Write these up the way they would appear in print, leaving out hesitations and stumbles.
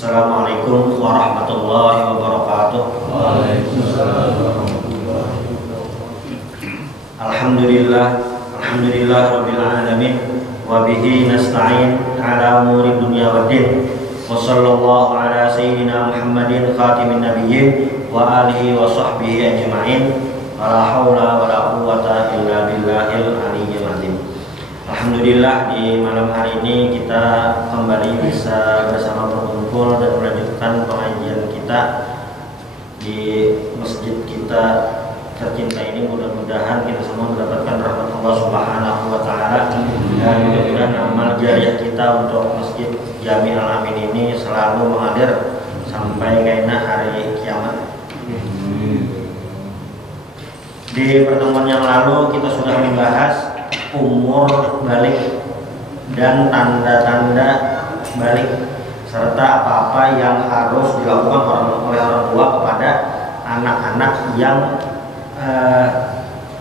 Assalamualaikum warahmatullahi wabarakatuh. Waalaikumsalam warahmatullahi wabarakatuh. Alhamdulillah rabbil alamin wa bihi nasta'in ala umuri dunya waddin. Wa sallallahu ala sayyidina Muhammadin khatimin nabiyyin wa alihi wa sahbihi ajma'in. Wa la haula wa la quwwata illa billahil aliyyil azim. Alhamdulillah, di malam hari ini kita kembali bisa bersama berkumpul dan melanjutkan pengajian kita di masjid kita tercinta ini. Mudah-mudahan kita semua mendapatkan rahmat Allah Subhanahu wa taala, dan mudah-mudahan amal jariah kita untuk Masjid Jami Al Amin ini selalu mengalir sampai kena hari kiamat. Di pertemuan yang lalu kita sudah membahas umur balik dan tanda-tanda balik, serta apa-apa yang harus dilakukan oleh orang tua kepada anak-anak yang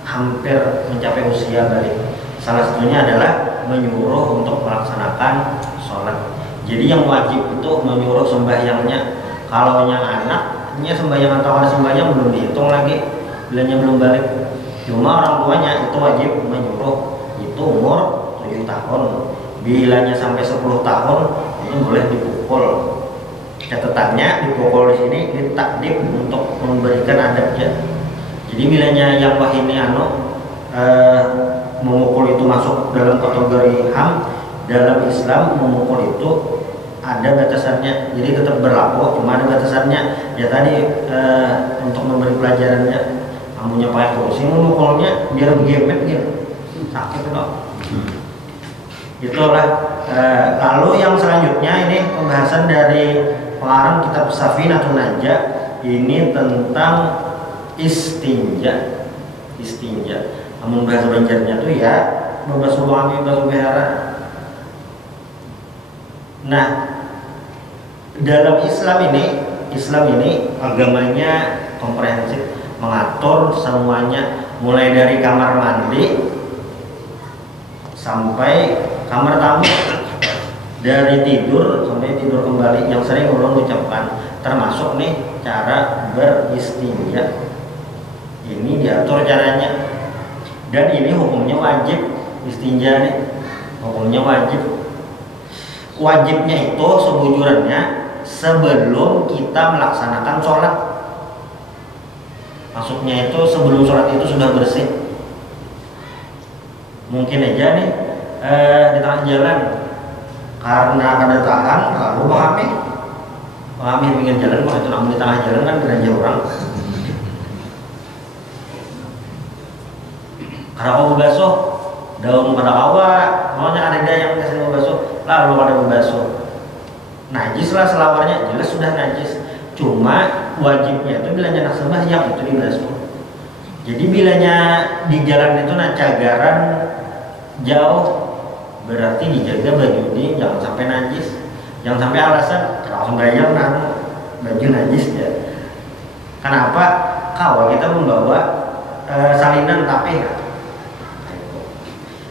hampir mencapai usia balik. Salah satunya adalah menyuruh untuk melaksanakan sholat. Jadi yang wajib itu menyuruh sembahyangnya. Kalau yang anaknya sembahyang atau ada sembahyang belum dihitung lagi, bilanya belum balik. Cuma orang tuanya itu wajib menyuruh. Itu umur 7 tahun. Bilanya sampai 10 tahun itu boleh dipukul. Catatannya dipukul di sini ditakdim untuk memberikan adabnya. Jadi bilanya yang wah ini memukul itu masuk dalam kategori HAM, dalam Islam memukul itu ada batasannya. Jadi tetap berlaku, cuma ada batasannya. Ya tadi untuk memberi pelajarannya, kamunya pakai kursi memukulnya biar gemet gitu. Sakit dong. Itulah. Lalu yang selanjutnya ini pembahasan dari pengarang kitab Safinatun Najah, ini tentang istinja. Namun bahasa Banjarnya tuh ya membasuh kami basuh behara. Nah, dalam Islam ini agamanya komprehensif, mengatur semuanya, mulai dari kamar mandi sampai kamar tamu, dari tidur sampai tidur kembali, yang sering ulun ucapkan, termasuk nih cara beristinja. Ini diatur caranya, dan ini hukumnya wajib. Istinja nih hukumnya wajib. Wajibnya itu sebujurannya sebelum kita melaksanakan sholat. Maksudnya itu sebelum sholat itu sudah bersih. Mungkin aja nih di tengah jalan karena ada tahan, lalu mengambil pinggir jalan. Kalau itu namun di tengah jalan kan belanja orang. Karena kau membasuh daun pada awal, maunya ada yang kasih membasuh, lalu pada membasuh. Najis lah selawarnya, jelas sudah najis. Cuma wajibnya itu bilanya nak sembahyang itu dibasuh. Jadi bilanya di jalan itu nak cagaran jauh, berarti dijaga baju ini jangan sampai najis, jangan sampai alasan kalau sembahyang baju najis ya. Kenapa? Kalau kita membawa salinan tapi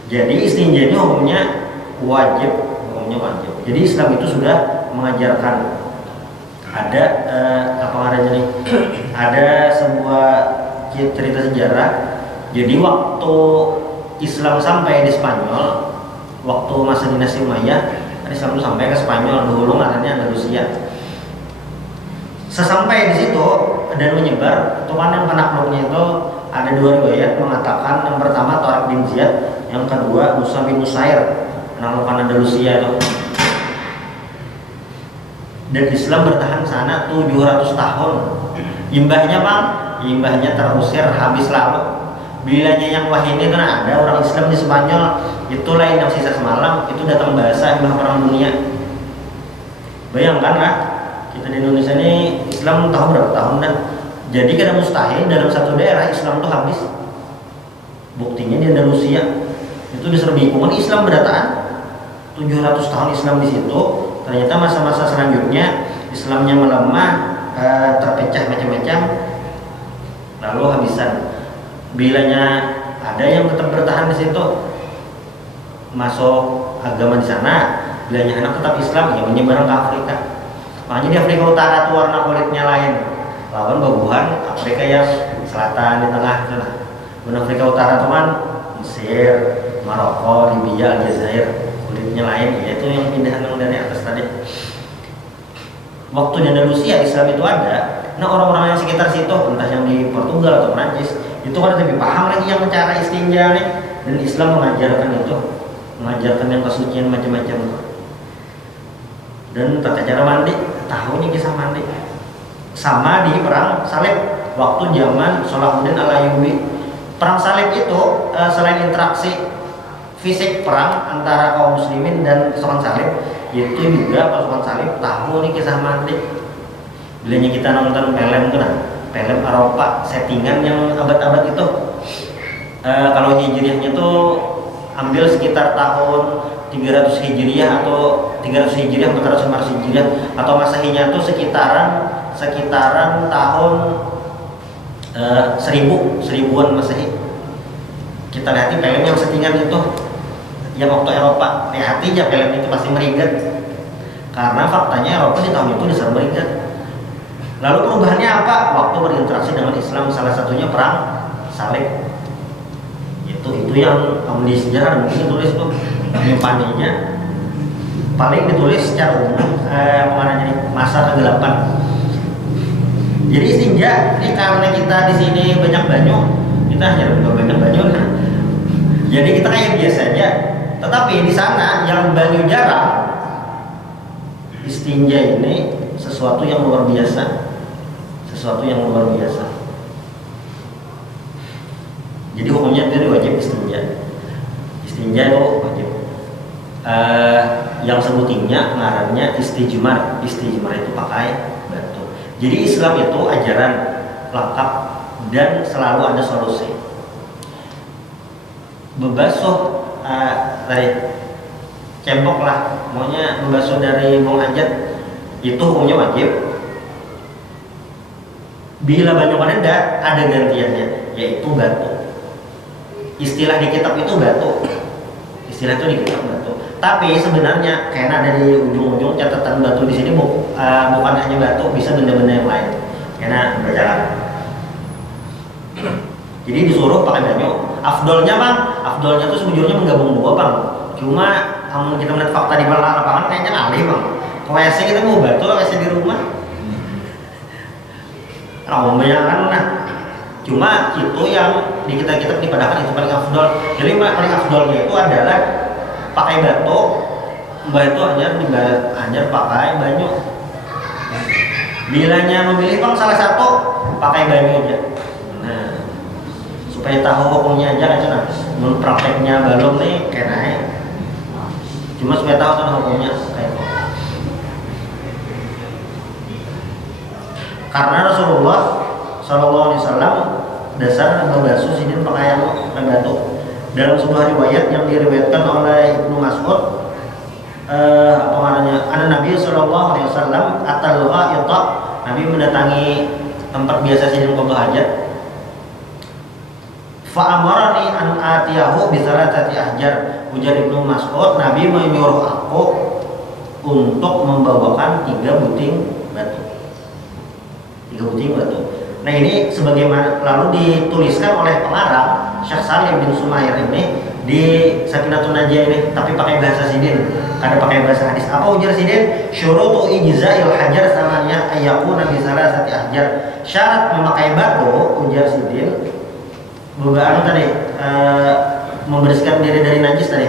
jadi istinja ini hukumnya wajib. Jadi Islam itu sudah mengajarkan. Ada apa adanya nih? Ada sebuah cerita sejarah. Jadi waktu Islam sampai di Spanyol, waktu masa dinasti Umayyah, Islam itu sampai ke Spanyol, dulu namanya Andalusia. Sesampai di situ dan menyebar, itu kan yang penakluknya itu ada dua riwayat mengatakan, yang pertama Tariq bin Ziyad, yang kedua Musa bin Nusair, penaklukan Andalusia itu. Dan Islam bertahan sana 700 tahun. Imbahnya Bang, imbahnya terusir habis lalu. Bilanya yang wah ini kan ada orang Islam di Spanyol, itu lain yang sisa semalam, itu datang bahasa imbah perang dunia. Bayangkan lah, kita di Indonesia ini Islam tahu berapa tahun dah. Jadi kada mustahil dalam satu daerah Islam itu habis. Buktinya di Andalusia itu diserbi kuman Islam berdataan 700 tahun Islam di situ. Ternyata masa-masa selanjutnya Islamnya melemah, terpecah macam-macam, lalu habisan. Bilanya ada yang tetap bertahan di situ, masuk agama di sana, bilanya anak tetap Islam, ya menyebar ke Afrika. Makanya di Afrika Utara tuh warna kulitnya lain. Lawan babuhan Afrika yang selatan di tengah sana. Afrika Utara tuh kan Mesir, Maroko, Libya, Aljazair, kulitnya lain. Yaitu yang pindahan dari atas tadi. Waktu di Andalusia Islam itu ada. Nah orang-orang yang sekitar situ, entah yang di Portugal atau Prancis, itu kan lebih paham lagi yang cara istinja nih. Dan Islam mengajarkan itu, mengajarkan yang kesucian macam-macam. Dan tata cara mandi, tahu nih kisah mandi. Sama di perang salib waktu zaman Salahuddin Al-Ayyubi. Perang salib itu selain interaksi fisik perang antara kaum muslimin dan pasukan salib, itu juga pasukan salib tahu nih kisah mandi. Bilanya kita nonton film tuh nah, film Eropa settingan yang abad-abad itu. Kalau hijriahnya tuh ambil sekitar tahun 300 Hijriah atau 300 Hijriah, 450 Hijriah, atau Masehinya tuh sekitaran tahun 1000-an Masehi. Kita lihat film yang settingan itu yang waktu Eropa, lihat aja film itu pasti merigat. Karena faktanya Eropa di tahun itu diserang merigat. Lalu perubahannya apa? Waktu berinteraksi dengan Islam, salah satunya perang salib. Itu yang di sejarah mungkin ditulis tuh nyimpannya paling ditulis secara umum masa kegelapan. Jadi istinja ini karena kita di sini banyak banyu, kita hanya banyak banyu. Nah, jadi kita kayak biasa aja. Tetapi di sana yang banyu jarang, istinja ini sesuatu yang luar biasa, sesuatu yang luar biasa. Jadi hukumnya itu wajib istinja. Istinja itu wajib. Yang sebutinnya ngarannya istijmar. Istijmar itu pakai batu. Jadi Islam itu ajaran lengkap dan selalu ada solusi. Membasuh dari cembok lah, maunya membasuh dari buang hajat, itu hukumnya wajib. Bila banyak rendah ada gantiannya, yaitu batu. Istilah di kitab itu batu. Istilah itu di kitab batu. Tapi sebenarnya kayak ada di ujung-ujung catatan batu di sini bukan hanya batu, bisa benda-benda yang lain. Karena berjalan. Jadi disuruh pakai banyu. Afdolnya bang, afdolnya tuh sejujurnya menggabung dua bang. Cuma kalau kita melihat fakta di lapangan kayaknya alih bang. Ke WC kita mau batu, WC di rumah. Nah, membayangkan nah. Cuma itu yang di kita dipadahkan itu paling afdol. Jadi paling afdolnya itu adalah pakai batu, batu hanya pakai banyu. Bilanya memilih bang salah satu pakai banyu aja. Nah, supaya tahu hukumnya aja kan nah. Menurut prakteknya belum nih kayak naik. Cuma supaya tahu kan hukumnya kayak gitu. Karena Rasulullah Sallallahu Alaihi Wasallam dasar membasuh sidin pakaian batu. Dalam sebuah riwayat yang diriwayatkan oleh Ibnu Mas'ud, apa namanya? Nabi Sallallahu Alaihi Wasallam atal ghaita, Nabi mendatangi tempat biasa sidin qada hajat. Fa amarani an atiyahu bi salatati ahjar. Ujar Ibnu Mas'ud, Nabi menyuruh aku untuk membawakan 3 buting batu. 3 buting batu. Nah ini sebagaimana lalu dituliskan oleh pengarang Syekh Salim bin Sumair ini di Safinatun Najiyah ini, tapi pakai bahasa sidin, kada pakai bahasa hadis. Apa ujar sidin? Syurutu ijza'il hajar samanya ayyakuna bi salasati ahjar. Syarat memakai batu ujar sidin beberapa tadi membersihkan diri dari najis tadi.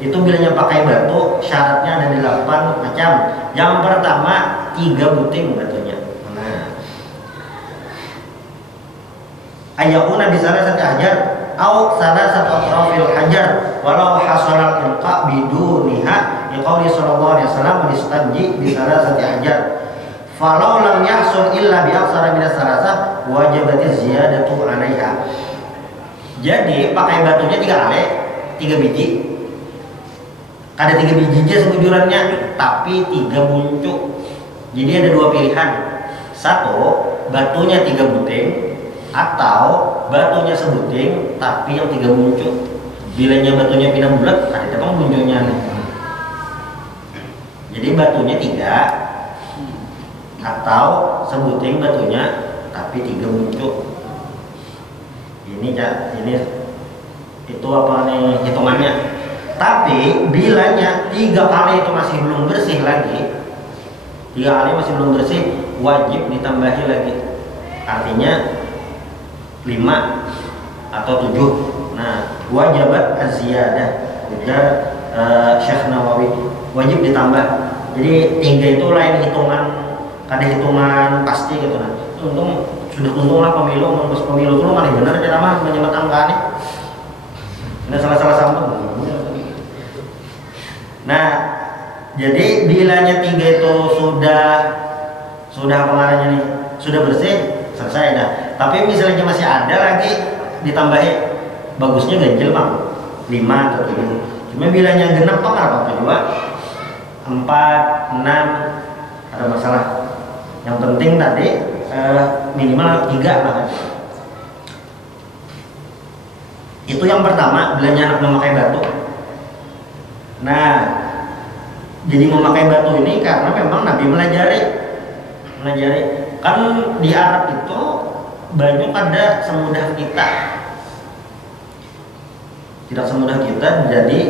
Itu bilanya pakai batu syaratnya ada 8 macam. Yang pertama 3 buting batunya. Ayyakuna bi salasati ahjar au salasati atrafil hajar walau hasala ilqa biduniha liqauli sallallahu alaihi wasallam istanji bi salasati ahjar falau lam yahsul illa bi aksara min salasah wajibatiz ziyadatu 'alaiha. Jadi pakai batunya 3 ale, 3 biji. Ada 3 bijinya sebujurannya, tapi 3 buncuk. Jadi ada 2 pilihan. Satu, batunya 3 buting, atau batunya sebuting tapi yang 3 buncuk. Bilanya batunya pindah bulat, ada tepung buncuknya. Jadi batunya 3, atau sebuting batunya tapi 3 muncul. Ini itu apa nih hitungannya. Tapi bilanya 3 kali itu masih belum bersih lagi, 3 kali masih belum bersih, wajib ditambahi lagi. Artinya 5 atau 7. Nah, wajibat az-ziyadah ujar Syekh Nawawi, wajib ditambah. Jadi 3 itu lain hitungan, ada hitungan pasti gitu. Nah, untung lah pemilu itu malah bener cara mah menyemat angka nih. Ini salah sambung. Nah, jadi bilanya 3 itu sudah kemarinnya nih, sudah bersih, selesai dah. Tapi misalnya masih ada lagi ditambahi, bagusnya ganjil mah 5 atau 7. Cuma bilanya genap apa apa juga 4, 6 ada masalah. Yang penting tadi minimal 3 lah. Itu yang pertama, bilanya anak memakai batu. Nah, jadi memakai batu ini karena memang Nabi melajari. Kan di Arab itu banyak ada semudah kita. Tidak semudah kita, jadi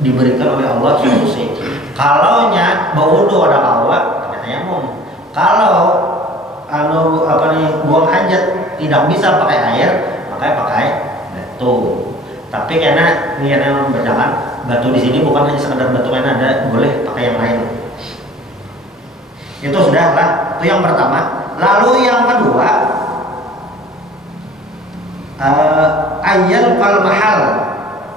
diberikan oleh Allah solusi. Kalau nya baudo ada kawa, pakai tayamum. Kalau buang hajat tidak bisa pakai air, makanya pakai batu. Tapi karena membedakan batu di sini bukan hanya sekedar batu, karena ada boleh pakai yang lain. Itu sudah lah, itu yang pertama. Lalu yang kedua, ayyan fal mahal,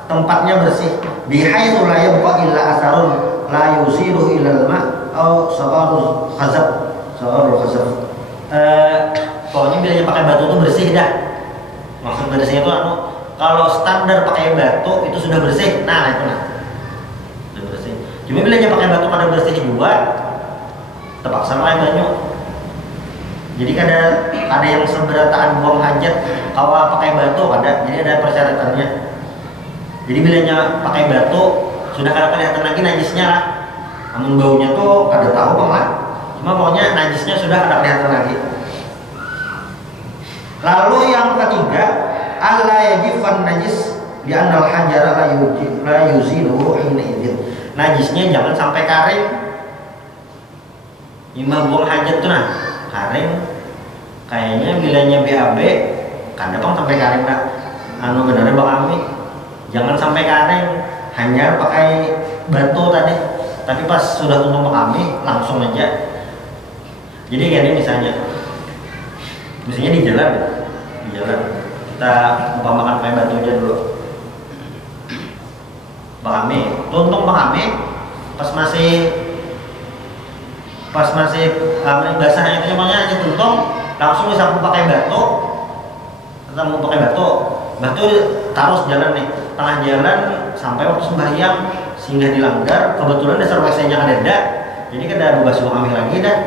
tempatnya bersih, bihaitsu la yabqa illa asarun la yusiru ila al-ma' au sawarul khazab. Pokoknya bilanya pakai batu itu bersih dah. Maksud bersih itu kalau standar pakai batu itu sudah bersih. Nah, itu sudah bersih. Cuma bilanya pakai batu kada bersih juga, terpaksa pakai banyu. Jadi ada yang seberataan buang hajat kalau pakai batu ada. Jadi ada persyaratannya. Jadi bilanya pakai batu sudah kada kelihatan lagi najisnya lah. Namun baunya tuh kada tahu bang lah. Cuma pokoknya najisnya sudah ada kelihatan lagi. Lalu yang ketiga, alla yajifan najis di anal hajara la yuziluhu hina idzin. Najisnya jangan sampai kering. Imam buang hajat tuh nah kering. Kayaknya bilanya BAB kan bang sampai kering nak. Benernya bang Ami. Jangan sampai kering. Hanya pakai batu tadi. Tapi pas sudah tutup kami langsung aja. Jadi kayak ini misalnya di jalan kita umpamakan pakai batu aja dulu. Bang Ami, tuntung Bang Ami pas masih basah itu namanya aja tuntung langsung disapu pakai batu. Kita mau pakai batu taruh jalan nih, tengah jalan sampai waktu sembahyang sehingga dilanggar. Kebetulan dasar WC-nya ada, jadi kada bebas Bang Ami lagi dah.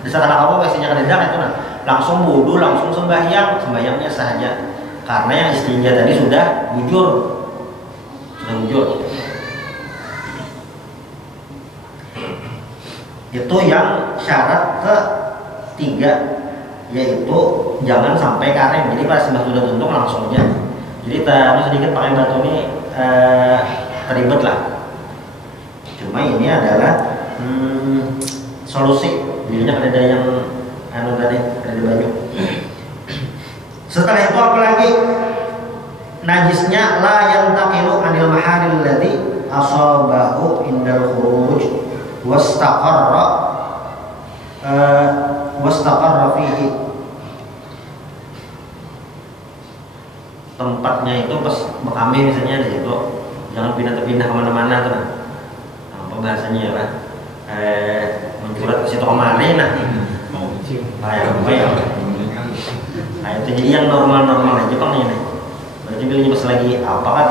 Dasar anak apa WC-nya kada itu nah. Langsung wudu, langsung sembahyangnya saja. Karena yang istinja tadi sudah bujur. Itu yang syarat ketiga, yaitu jangan sampai kering. Jadi pas sudah tuntung langsung aja. Jadi harus sedikit pakai batu ini teribet lah. Cuma ini adalah solusi. Bilanya ada yang tadi ada banyak. Setelah itu apa lagi? Najisnya la yantaqilu anil mahalil ladzi asabahu indal khuruj wastaqarra fihi. Tempatnya itu pas bekami misalnya di situ, jangan pindah kemana-mana tuh. Nah, apa bahasanya ya, Pak? Mencurat ke situ kemari nah. Nah itu jadi yang normal aja Bang ini. Berarti bilangnya pas lagi apakah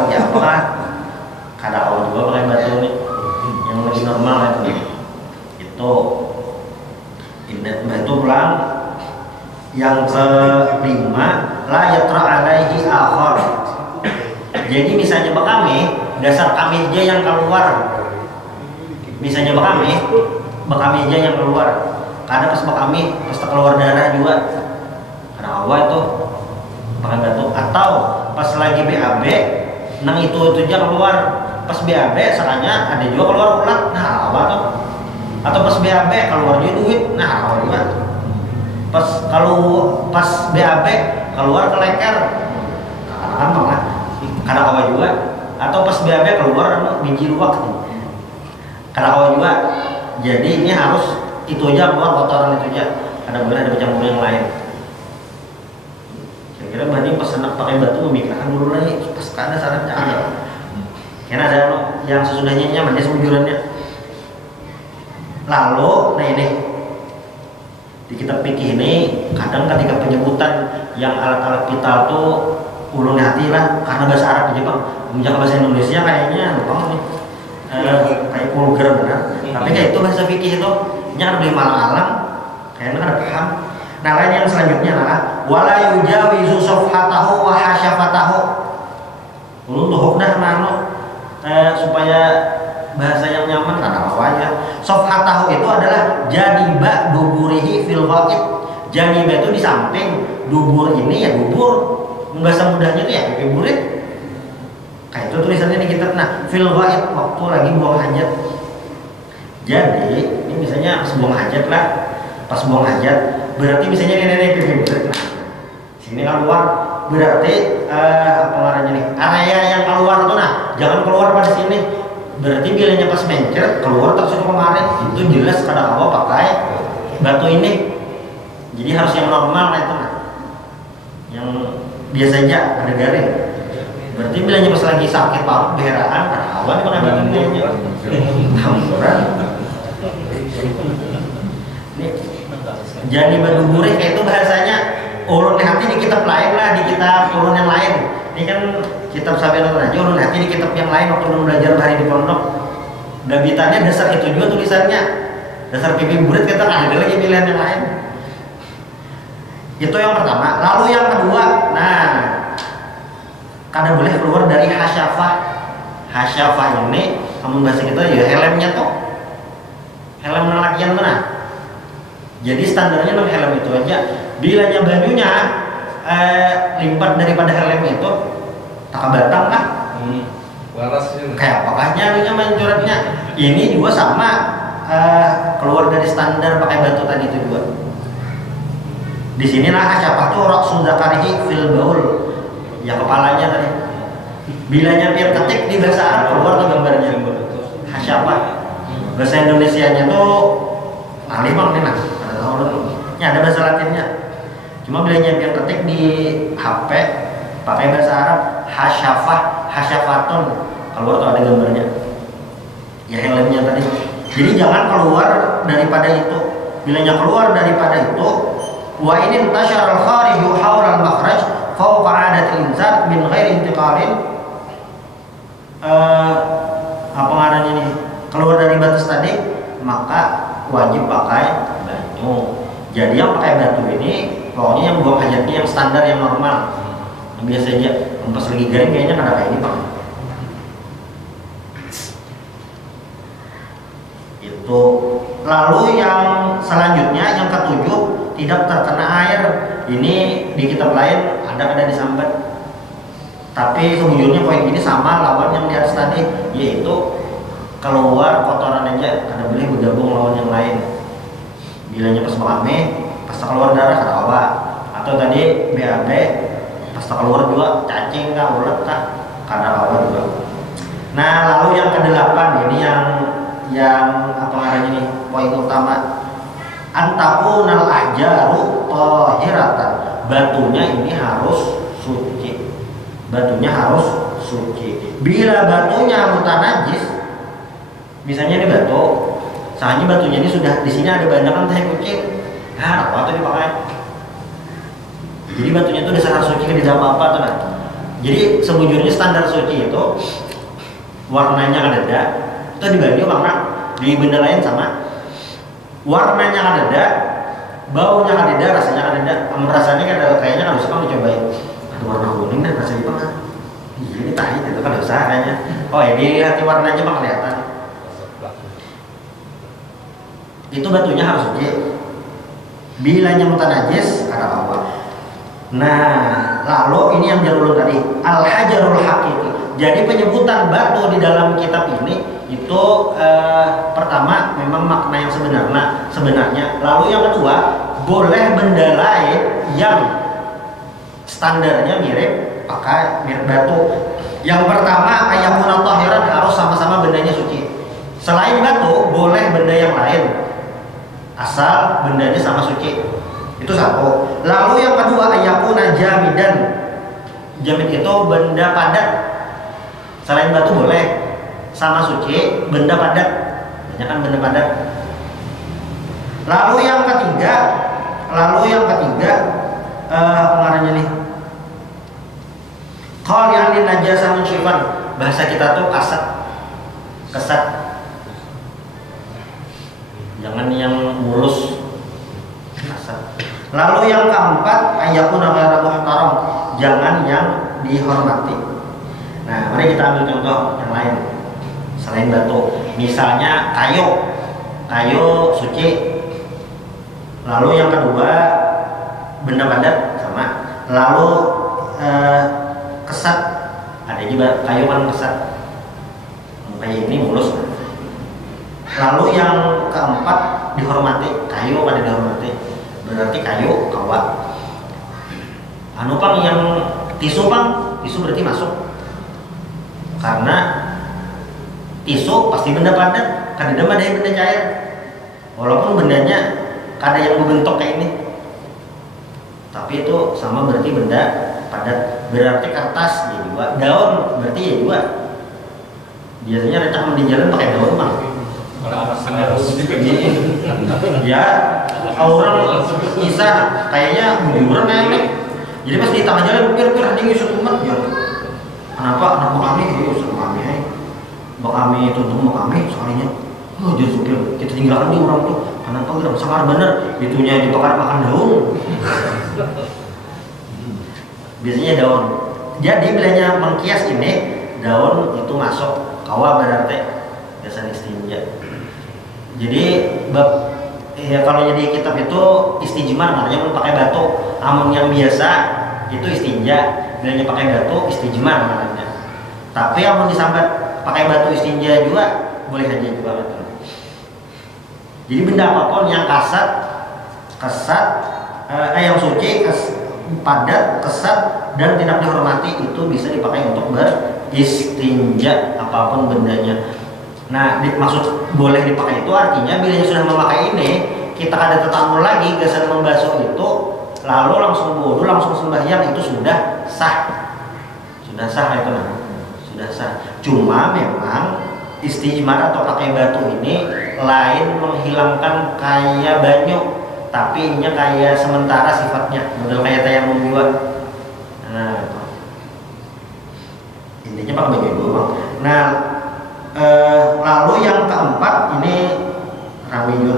kada awal juga pakai batu nih. Yang lebih normal itu batu pulang. Yang kelima, la yatra alaihi akhar. Jadi misalnya bekami, dasar kami aja yang keluar. Misalnya bekami aja yang keluar. Kadang pas kami pas keluar darah juga ada awal itu pakai batu, atau pas lagi BAB nang itu aja keluar pas BAB sakanya ada juga keluar ulat, nah apa tuh? Atau pas BAB keluar juga duit, nah apa juga? Pas BAB keluar ke leker, kadang lah, kadang awal juga. Atau pas BAB keluar biji luak, kadang awal juga. Jadi ini harus itu aja keluar kotoran itu aja, ada boleh ada bercampur yang lain. Kira-kira berarti pas anak pakai batu memikirkan dulu lagi pas ada saran jangan. Karena ada yang sesudahnya nyaman dia semujurannya. Lalu, nah ini di kitab fikih ini kadang ketika penyebutan yang alat-alat vital tuh ulun hati lah karena bahasa Arab di Jepang, menjaga bahasa Indonesia kayaknya lupa nih. Kayak vulgar benar. Tapi kayak itu bahasa fikih itu nya lebih malang-alang kayaknya kan ada paham. Nah lain yang selanjutnya adalah wala yujawizu safhatahu wa hasyafatahu. Ulun tuh dah mano supaya bahasa yang nyaman karena apa ya. Safhatahu itu adalah janiba duburihi fil ghaid. Janiba itu di samping, dubur ini ya dubur. Bahasa mudahnya itu ya pipi burit. Kayak itu tulisannya di kitab. Nah, fil ghaid waktu lagi buang hajat. Jadi, ini misalnya pas buang hajat lah. Pas buang hajat, berarti misalnya ini pipi burit. Nah, sini keluar berarti apa namanya nih? Area yang keluar itu nah, jangan keluar pada sini. Berarti bilanya pas mencret keluar terus kemarin itu jelas kadang awal pakai batu ini. Jadi harus yang normal lah itu nah. Yang biasa aja ada garing. Berarti bilanya pas lagi sakit parut beheraan kadang awal pakai batu ini aja. Hamburan. Jadi batu burih kayak itu bahasanya ulun hati di kitab lain lah, di kitab ulun yang lain. Ini kan kitab Sabiqatul aja ulun hati di kitab yang lain waktu ulun belajar bahari di pondok. Dabitannya dasar itu juga tulisannya. Dasar pipi burit kita ada lagi pilihan yang lain. Itu yang pertama. Lalu yang kedua, nah kadang boleh keluar dari hasyafah. Hasyafah ini, kamu bahasa kita ya helmnya tuh. Helm nelakian tuh nah. Jadi standarnya memang helm itu aja. Bilanya banyunya lipat daripada helm itu tak batang kah? Kayak apakahnya ini mencoretnya? Ini juga sama keluar dari standar pakai batu tadi itu juga. Di sinilah hasyafah tuh raqsul zakarihi fil baul. Ya kepalanya tadi. Bilanya biar ketik di bahasa Arab keluar tuh gambarnya. Hasyafah. Bahasa Indonesianya tuh alimang nih nah. Ada bahasa Latinnya. Cuma bilanya biar ketik di HP pakai bahasa Arab hasyafah, hasyafatun. Keluar tuh ada gambarnya. Ya helmnya tadi. Jadi jangan keluar daripada itu. Bilanya keluar daripada itu, wa in tashara al-khariju hawla al-makhraj fawqa 'adatil insan min ghairi intiqalin. Apa ngaranya nih? Keluar dari batas tadi, maka wajib pakai batu. Jadi yang pakai batu ini pokoknya yang buang hajatnya yang standar yang normal. Yang biasa aja. Pas lagi garing kayaknya kada kayak ini, Pak. Itu. Lalu yang selanjutnya yang ketujuh tidak terkena air. Ini di kitab lain ada disambat. Tapi sejujurnya poin ini sama lawan yang di atas tadi, yaitu keluar kotoran aja ada boleh bergabung lawan yang lain. Bilanya pas melame, pas keluar darah ada apa? Atau tadi BAB pas keluar juga cacing kah, ulet kah, kada apa juga. Nah lalu yang kedelapan ini yang apa namanya nih poin utama, antakunal ahjaru tahiratan. Batunya ini harus suci. Batunya harus suci. Bila batunya mutanajis, misalnya ini batu, soalnya batunya ini sudah di sini ada bandakan teh kucing, nah apa tuh dipakai? Jadi batunya itu dasar suci kan di dalam apa tuh nah? Jadi sebujurnya standar suci itu warnanya kan ada, itu dibagi warna di benda lain sama, warnanya kan ada, baunya kan ada, rasanya kan ada. Rasanya kan kayaknya kan bisa kamu cobain. Ada warna kuning dan rasanya apa? Iya ini tahi itu kan usaha kayaknya. Oh ya dilihat warnanya mah kelihatan. Itu batunya harus suci. Bilanya mutanajis ada apa? Nah, lalu ini yang jalur tadi al-hajarul haqiqi. Jadi penyebutan batu di dalam kitab ini itu pertama memang makna yang sebenarnya. Lalu yang kedua, boleh benda lain yang standarnya mirip batu. Yang pertama, ayakuna tahiran, harus sama-sama bendanya suci. Selain batu, boleh benda yang lain asal bendanya sama suci. Itu satu. Lalu yang kedua, ayakuna jamidan. Jamid itu benda padat. Selain batu boleh, sama suci, benda padat. Banyak kan benda padat. Lalu yang ketiga, pengarangnya nih. Qal yang najasa munsyifan. Bahasa kita tuh kesat. Jangan yang mulus. Kasat. Lalu yang keempat, ayakuna ghairu muhtaram. Jangan yang dihormati. Nah, mari kita ambil contoh yang lain selain batu. Misalnya kayu suci. Lalu yang kedua, benda padat sama. Lalu kesat, ada juga kayu kan kesat. Kayak ini mulus. Lalu yang keempat, dihormati. Kayu pada dihormati. Berarti kayu kawat. Pang yang tisu berarti masuk. Karena tisu pasti benda padat, kadang ada yang benda cair. Walaupun bendanya ada yang berbentuk kayak ini, tapi itu sama berarti benda padat. Berarti kertas ya juga, daun berarti ya juga. Biasanya recak di jalan pakai daun bang. Ya, orang Isa kayaknya bujuran kayaknya. Jadi pas di tengah jalan pir dingin setumat ya. Kenapa anak kami sama kami tuntun kami soalnya jadi supir kita tinggalkan di orang tuh. Kenapa udah sangar bener itunya dibakar makan daun. Biasanya daun. Jadi bilanya mengkias ini daun itu masuk kawa berarti biasa istinja. Jadi kalau jadi kitab itu istijmar namanya pakai batu. Amun yang biasa itu istinja, bilanya pakai batu istijmar namanya. Tapi amun disambat pakai batu istinja juga boleh aja juga betul. Jadi benda apapun yang yang suci, padat, kesat dan tidak dihormati itu bisa dipakai untuk beristinja apapun bendanya. Nah, maksud boleh dipakai itu artinya bila sudah memakai ini, kita ada tetamu lagi gasan membasuh itu, lalu langsung wudu, langsung sembahyang itu sudah sah. Sudah sah itu nah. Sudah sah. Cuma memang istijmar atau pakai batu ini lain menghilangkan kayak banyu, tapi ini kayak sementara sifatnya, model kayak tayamum juga. Nah, intinya pakai baju doang. Nah, lalu yang keempat ini rame juga.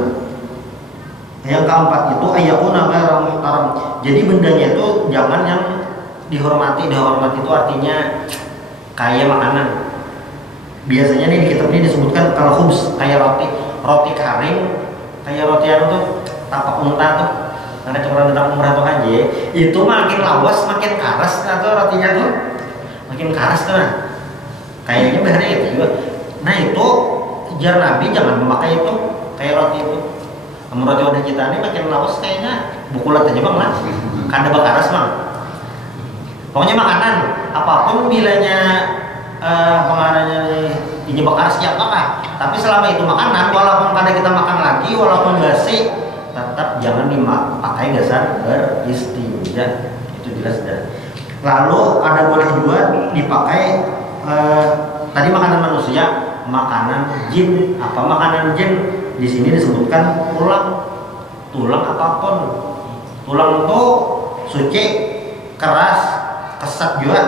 Yang keempat itu ayakuna ghairu muhtaram. Jadi bendanya itu jangan yang dihormati. Dihormati itu artinya kayak makanan. Biasanya nih di kitab ini disebutkan kalau khubz kayak roti kering, kayak roti tuh tapak unta tuh. Karena cuma datang umrah tuh aja, itu makin lawas makin karas atau rotinya tuh makin karas tuh. Nah. Kayaknya benar itu juga. Nah itu jar Nabi jangan memakai itu kayak roti itu. Roti wadah kita ini makin lawas kayaknya bukulat aja bang lah. Kada bakaras bang. Pokoknya makanan apapun bilanya pengarangnya ini bakaras ya apa. Tapi selama itu makanan walaupun kada kita makan lagi walaupun basi tetap jangan dipakai dasar beristinja. Itu jelas dah. Lalu ada boleh juga dipakai tadi makanan manusia, makanan jin. Apa makanan jin? Di sini disebutkan tulang apapun. Tulang itu suci, keras, kesat juga.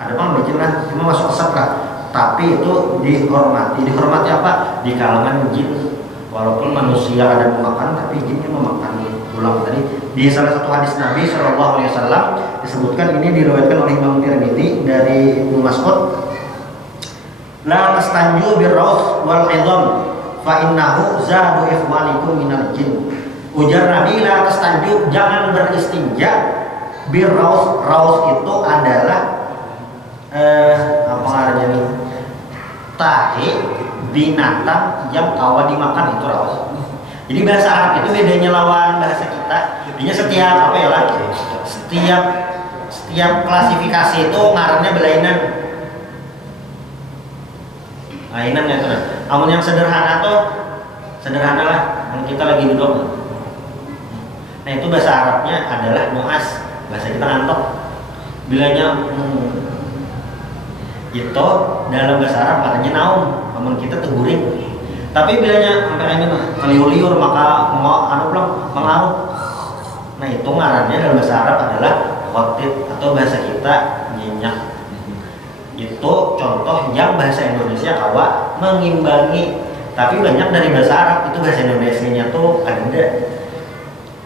Ada bang bikin lah, cuma masuk kesat lah. Tapi itu dihormati. Dihormati apa? Di kalangan jin. Walaupun manusia ada memakan, tapi jinnya memakan tulang tadi. Di salah satu hadis Nabi SAW disebutkan, ini diriwayatkan oleh Imam Tirmidzi dari Ibnu Mas'ud. La tastanju birraus wal idham fa innahu zadu ikhwanikum minal jin. Ujar Nabi, la tastanju, jangan beristinja birraus. Raus itu adalah apa namanya nih? Tahi binatang yang kawa dimakan, itu raus. Jadi bahasa Arab itu bedanya lawan bahasa kita. Intinya setiap apa ya lah? Setiap klasifikasi itu ngarannya belainan. Lainan ya tuh. Namun yang sederhana tuh sederhana lah. Yang kita lagi duduk. Nah itu bahasa Arabnya adalah nuas. Bahasa kita ngantok. Bilanya itu dalam bahasa Arab katanya naum. Namun kita teguring. Tapi bilanya sampai ini mah keliur-liur maka mengaruh. Nah itu ngarannya dalam bahasa Arab adalah khotib atau bahasa kita nyenyak. Itu contoh yang bahasa Indonesia kawa mengimbangi. Tapi banyak dari bahasa Arab itu bahasa Indonesianya tuh ada.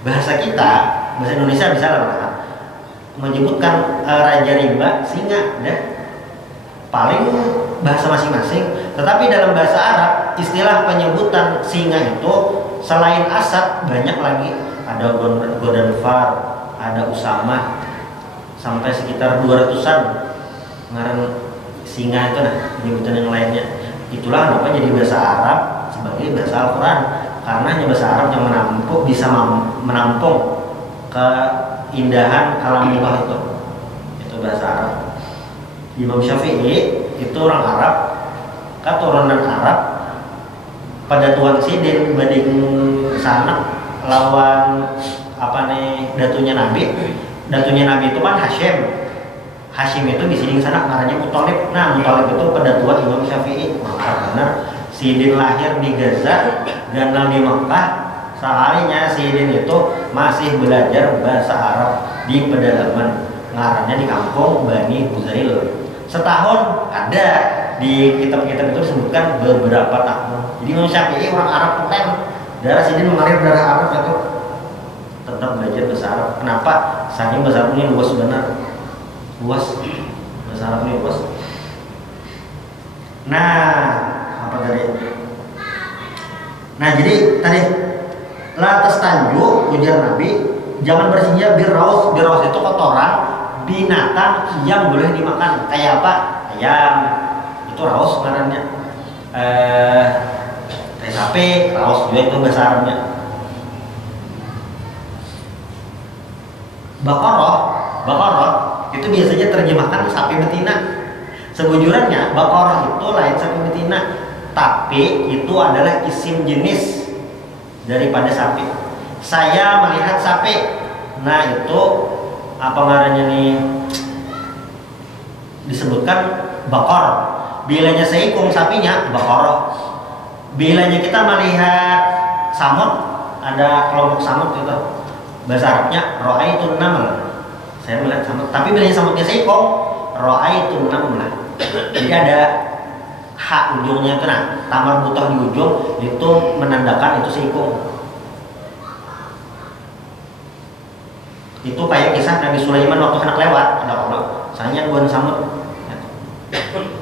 Bahasa kita, bahasa Indonesia bisa lah menyebutkan raja rimba, singa, ya. Paling bahasa masing-masing. Tetapi dalam bahasa Arab istilah penyebutan singa itu selain Asad banyak lagi. Ada Godanfar, ada Usama, sampai sekitar 200-an ngaran singa itu nah penyebutan yang lainnya. Itulah kenapa jadi bahasa Arab sebagai bahasa Al-Quran, karena hanya bahasa Arab yang bisa menampung keindahan alam Allah itu bahasa Arab. Imam Syafi'i itu orang Arab, keturunan Arab, pada tuan sidin banding sanak lawan apa nih datunya Nabi. Datunya Nabi itu kan Hashim itu di sini sana namanya Muthalib. Nah Muthalib itu pendatuan Imam Syafi'i. Benar sidin lahir di Gaza, ganal di Mekah. Seharinya sidin itu masih belajar bahasa Arab di pedalaman, ngarannya di kampung Bani Huzail. Setahun ada di kitab-kitab itu disebutkan beberapa tahun. Jadi Imam Syafi'i orang Arab bukan darah sidin mengalir darah Arab itu tetap belajar bahasa Arab. Kenapa? Saking bahasa Arab ini luas benar. Luas bahasa Arab ini luas. Nah, apa tadi? Nah, jadi tadi la tastanju ujar Nabi, jangan bersihnya birraus. Birraus itu kotoran binatang yang boleh dimakan. Kayak apa? Ayam. Itu raus ngarannya. Sapi, raus juga itu bahasa Arabnya. Baqarah itu biasanya terjemahkan sapi betina. Sebujurnya baqarah itu lain sapi betina, tapi itu adalah isim jenis daripada sapi. Saya melihat sapi. Nah itu apa ngarannya nih disebutkan baqar. Bilanya seikung sapinya baqarah. Bilanya kita melihat samut, ada kelompok samut gitu, bahasa Arabnya ra'aitun naml. Saya melihat samut, tapi bilanya samutnya seikung ra'aitun naml. Jadi ada hak ujungnya itu, nah tamar butoh di ujung itu menandakan itu seikung. Itu kayak kisah Nabi Sulaiman waktu anak lewat, ada Allah, saya buan samut.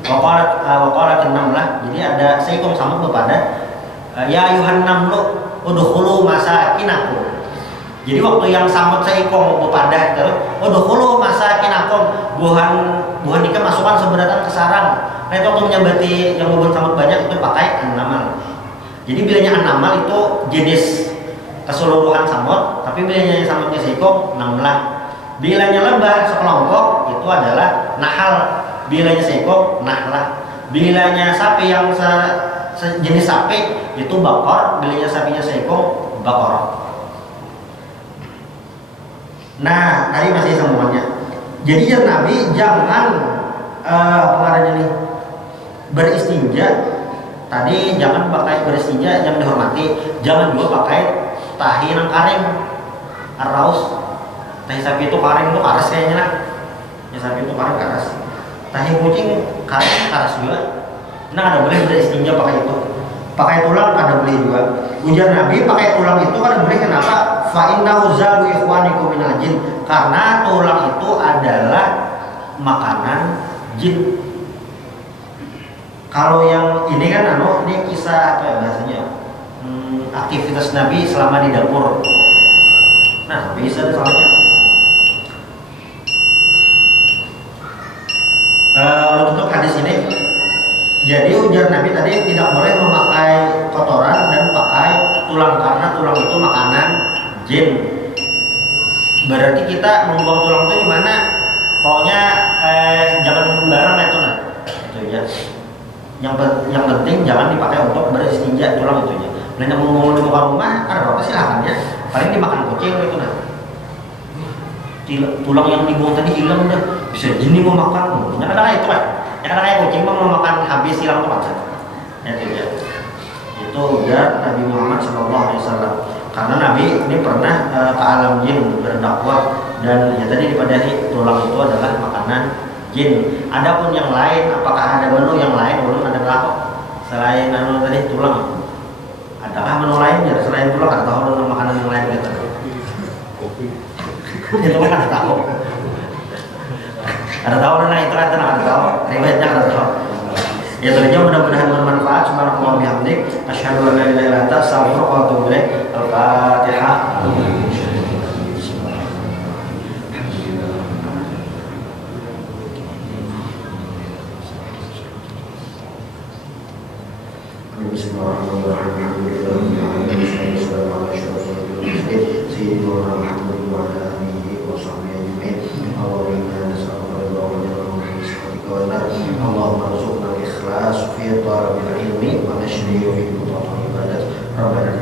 Waqalat namlah, jadi ada seikung samut kepada ya ayuhan namlu udkhulu masakinakum. Jadi waktu yang samut seikung kepada terus udkhulu masakinakum, buhan nikah masukkan seberatan ke sarang. Nah itu waktu menyambati yang buhan samut banyak itu pakai an-namal. Jadi bilanya an-namal itu jenis keseluruhan samut, tapi bilanya samutnya seikung namlah. Bilanya lebah sekelompok itu adalah nahal. Bilanya seekor nahlah. Bilanya sapi yang sejenis sapi itu bakor. Bilanya sapinya seekor bakor. Nah tadi masih semuanya. Jadi ya Nabi jangan pengarangnya nih beristinja. Tadi jangan pakai beristinja yang dihormati. Jangan juga pakai tahi yang karing araus. Tahi sapi itu karing itu karas kayaknya lah. Ya sapi itu karing karas. Tahi kucing karas juga. Nah ada boleh beristinja pakai itu. Pakai tulang ada boleh juga. Ujar Nabi pakai tulang itu ada boleh. Kenapa? Fa innahu zalu ikhwanikum minal jin. Karena tulang itu adalah makanan jin. Kalau yang ini kan ini kisah apa ya bahasanya? Aktivitas Nabi selama di dapur. Nah, bisa soalnya. Untuk hadis ini, jadi ujar Nabi tadi tidak boleh memakai kotoran dan pakai tulang karena tulang itu makanan jin. Berarti kita membuang tulang itu di mana? Pokoknya jangan sembarang itu nah. Itu ya. Yang penting jangan dipakai untuk beristinja tulang itu ya. Belanja mau di muka rumah ada apa silahkan ya. Paling dimakan kucing itu nah. Tulang yang dibuang tadi hilang udah bisa jin mau makan. Yang ada kayak itu kan. Yang ada kayak kucing mau makan habis hilang tuh kan. Itu ya. Itu ujar Nabi Muhammad SAW. Karena Nabi ini pernah ke alam jin berdakwah dan ya tadi dipadahi tulang itu adalah makanan jin. Adapun yang lain, apakah ada menu yang lain? Belum ada berapa? Selain tadi tulang, adakah menu lain ya selain tulang? Ada tahu menu makanan yang lain gitu? Itu kan ada tahu. Ada tahu dan itu kan ada tahu. Riwayatnya ada tahu. Ya tentunya mudah-mudahan bermanfaat. Subhanallah bihamdik. Asyhadu an la ilaha illa anta astaghfiruka wa atubu ilaik. Al-Fatihah. Allahumma rzuqna al-ikhlas fi talabil ilmi wa nashri fi butun ibadat. Rabbana